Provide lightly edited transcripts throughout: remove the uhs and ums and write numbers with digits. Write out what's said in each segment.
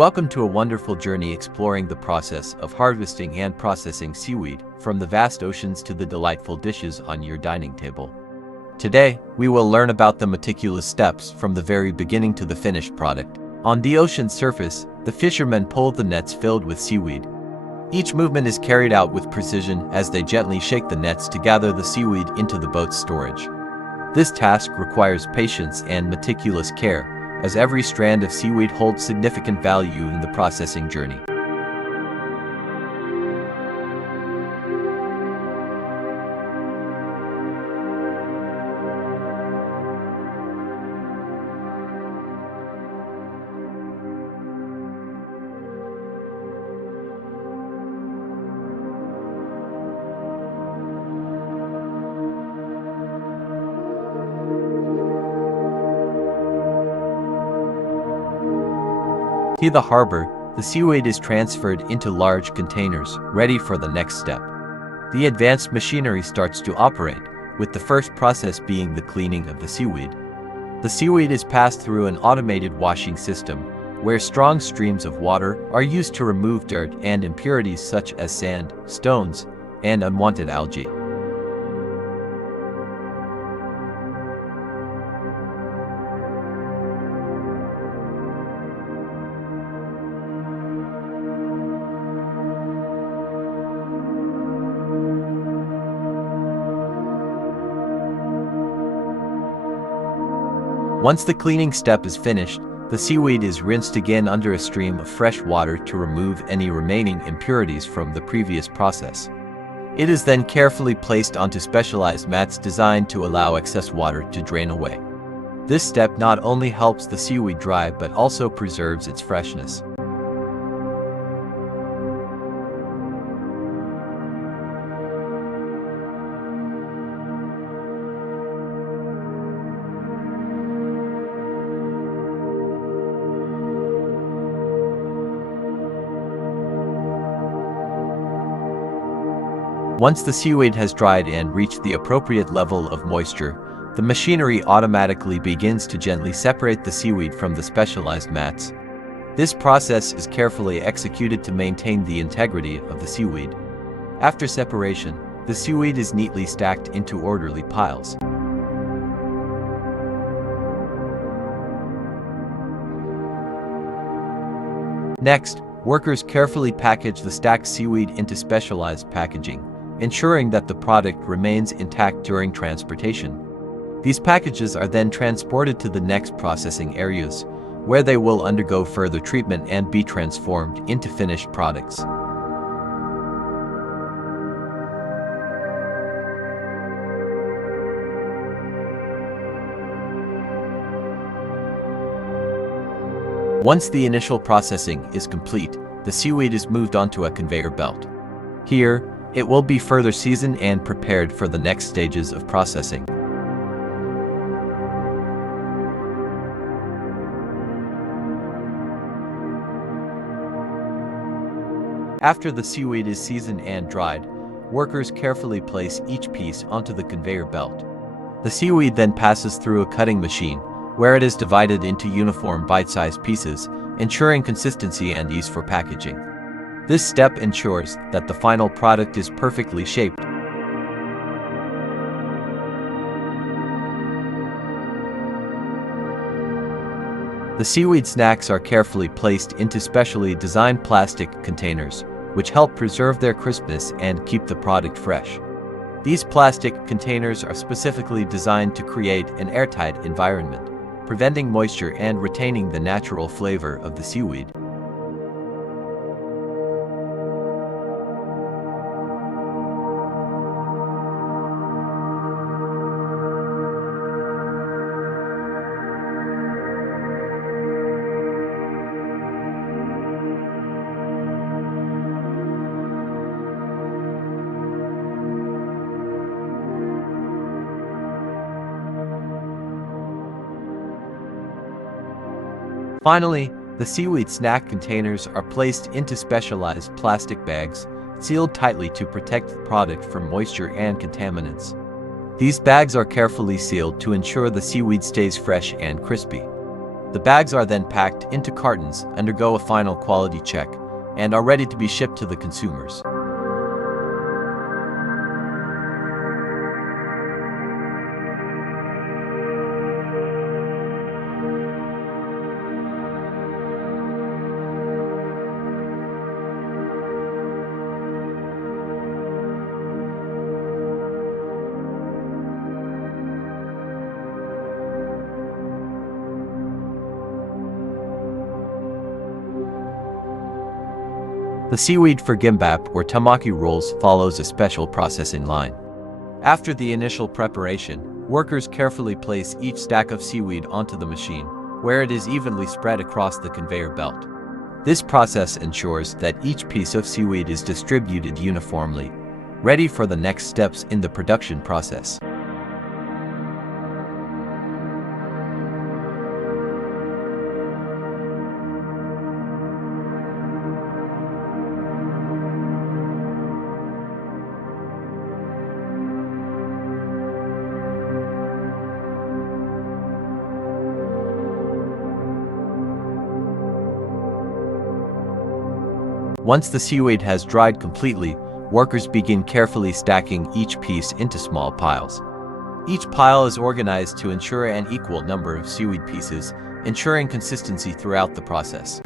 Welcome to a wonderful journey exploring the process of harvesting and processing seaweed, from the vast oceans to the delightful dishes on your dining table. Today, we will learn about the meticulous steps from the very beginning to the finished product. On the ocean's surface, the fishermen pull the nets filled with seaweed. Each movement is carried out with precision as they gently shake the nets to gather the seaweed into the boat's storage. This task requires patience and meticulous care, as every strand of seaweed holds significant value in the processing journey. To the harbor, the seaweed is transferred into large containers, ready for the next step. The advanced machinery starts to operate, with the first process being the cleaning of the seaweed. The seaweed is passed through an automated washing system, where strong streams of water are used to remove dirt and impurities such as sand, stones, and unwanted algae. Once the cleaning step is finished, the seaweed is rinsed again under a stream of fresh water to remove any remaining impurities from the previous process. It is then carefully placed onto specialized mats designed to allow excess water to drain away. This step not only helps the seaweed dry but also preserves its freshness. Once the seaweed has dried and reached the appropriate level of moisture, the machinery automatically begins to gently separate the seaweed from the specialized mats. This process is carefully executed to maintain the integrity of the seaweed. After separation, the seaweed is neatly stacked into orderly piles. Next, workers carefully package the stacked seaweed into specialized packaging, ensuring that the product remains intact during transportation. These packages are then transported to the next processing areas, where they will undergo further treatment and be transformed into finished products. Once the initial processing is complete, the seaweed is moved onto a conveyor belt. Here, it will be further seasoned and prepared for the next stages of processing. After the seaweed is seasoned and dried, workers carefully place each piece onto the conveyor belt. The seaweed then passes through a cutting machine, where it is divided into uniform bite-sized pieces, ensuring consistency and ease for packaging. This step ensures that the final product is perfectly shaped. The seaweed snacks are carefully placed into specially designed plastic containers, which help preserve their crispness and keep the product fresh. These plastic containers are specifically designed to create an airtight environment, preventing moisture and retaining the natural flavor of the seaweed. Finally, the seaweed snack containers are placed into specialized plastic bags, sealed tightly to protect the product from moisture and contaminants. These bags are carefully sealed to ensure the seaweed stays fresh and crispy. The bags are then packed into cartons, undergo a final quality check, and are ready to be shipped to the consumers. The seaweed for gimbap or tamaki rolls follows a special processing line. After the initial preparation, workers carefully place each stack of seaweed onto the machine, where it is evenly spread across the conveyor belt. This process ensures that each piece of seaweed is distributed uniformly, ready for the next steps in the production process. Once the seaweed has dried completely, workers begin carefully stacking each piece into small piles. Each pile is organized to ensure an equal number of seaweed pieces, ensuring consistency throughout the process.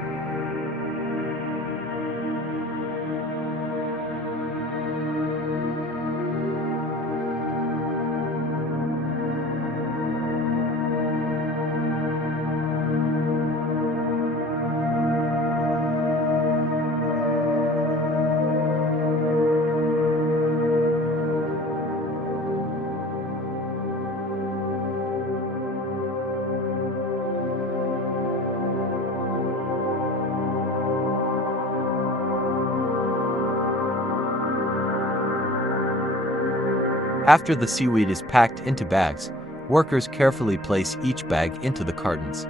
After the seaweed is packed into bags, workers carefully place each bag into the cartons.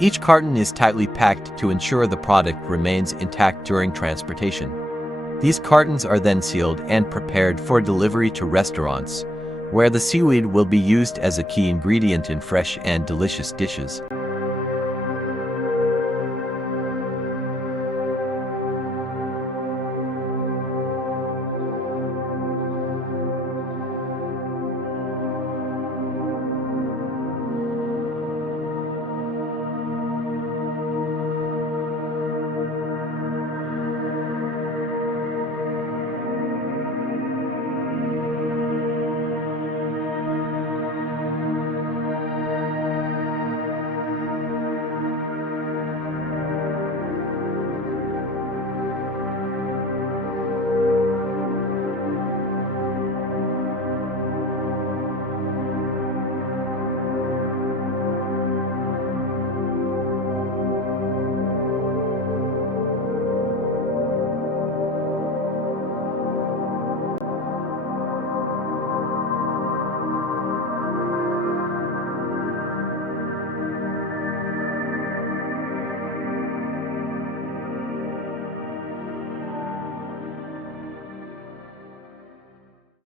Each carton is tightly packed to ensure the product remains intact during transportation. These cartons are then sealed and prepared for delivery to restaurants, where the seaweed will be used as a key ingredient in fresh and delicious dishes.